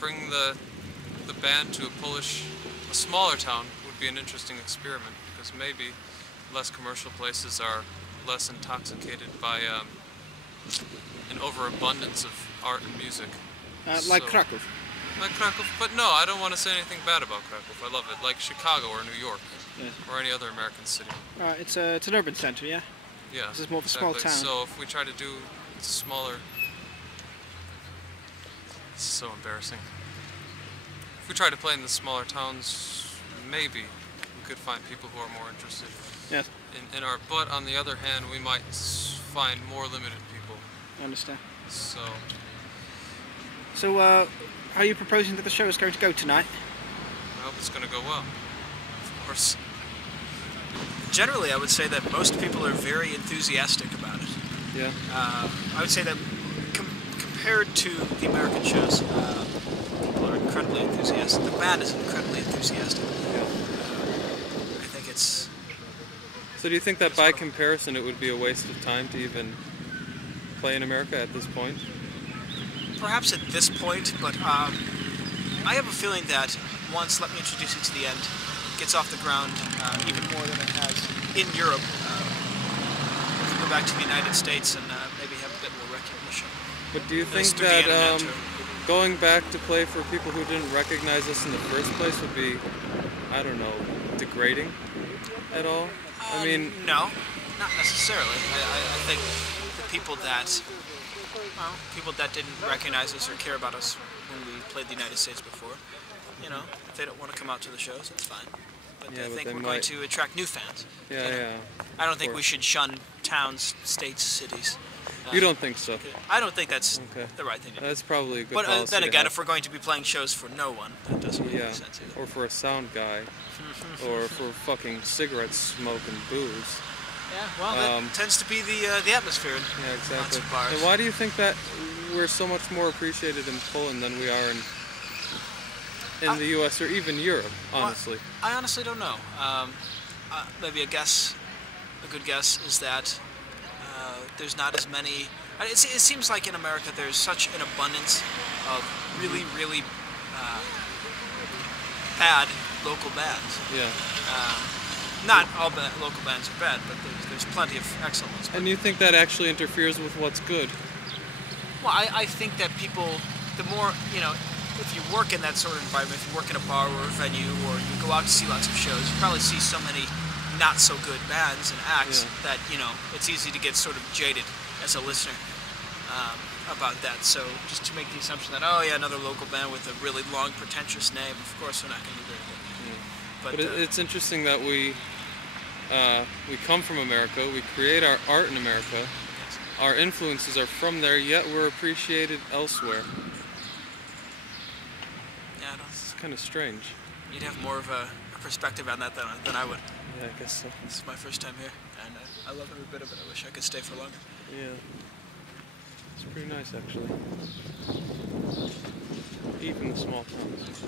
bring the band to a smaller town would be an interesting experiment, because maybe less commercial places are less intoxicated by an overabundance of art and music. Like Krakow. Like Krakow, but no, I don't want to say anything bad about Krakow. I love it. Like Chicago or New York, or any other American city. It's an urban centre, yeah? Yeah, this is more of a small town. So if we try to do smaller... This is so embarrassing. If we try to play in the smaller towns, maybe we could find people who are more interested in art. But on the other hand, we might find more limited people. I understand. So how are you proposing that the show is going to go tonight? I hope it's going to go well, of course. Generally, I would say that most people are very enthusiastic about it. Yeah. I would say that compared to the American shows, people are incredibly enthusiastic. The band is incredibly enthusiastic. Yeah. I think it's... So do you think that by comparison it would be a waste of time to even play in America at this point? Perhaps at this point, but I have a feeling that once Let Me Introduce You to the End gets off the ground even more than it has in Europe, we can go back to the United States and maybe have a bit more recognition. But do you think that going back to play for people who didn't recognize us in the first place would be, I don't know, degrading at all? I mean... No, not necessarily. I think the people that didn't recognize us or care about us when we played the United States before, if they don't want to come out to the shows, that's fine. But I think we're going to attract new fans. Yeah. I don't think we should shun towns, states, cities. You don't think so? I don't think that's the right thing to do. That's probably a good policy. But then again, if we're going to be playing shows for no one, that doesn't make any sense either. Or for a sound guy. Or for fucking cigarette smoke and booze. Yeah, well, that tends to be the atmosphere in lots of bars. And why do you think that we're so much more appreciated in Poland than we are in the U.S. or even Europe, honestly? Well, I honestly don't know. Maybe a good guess is that there's not as many... It seems like in America there's such an abundance of really, really bad local bands. Yeah. Not all local bands are bad, but there's plenty of excellent ones. And you think that actually interferes with what's good? Well, I think that people, the more, if you work in that sort of environment, if you work in a bar or a venue, or you go out to see lots of shows, you probably see so many not so good bands and acts that, it's easy to get sort of jaded as a listener about that. So just to make the assumption that, another local band with a really long, pretentious name, of course we're not going to do very good. But it's interesting that we come from America, we create our art in America, our influences are from there, yet we're appreciated elsewhere. Yeah, it's kind of strange. You'd have more of a perspective on that than I would. Yeah, I guess so. This is my first time here, and I love every bit of it. I wish I could stay for longer. Yeah. It's pretty nice, actually. Even the small towns.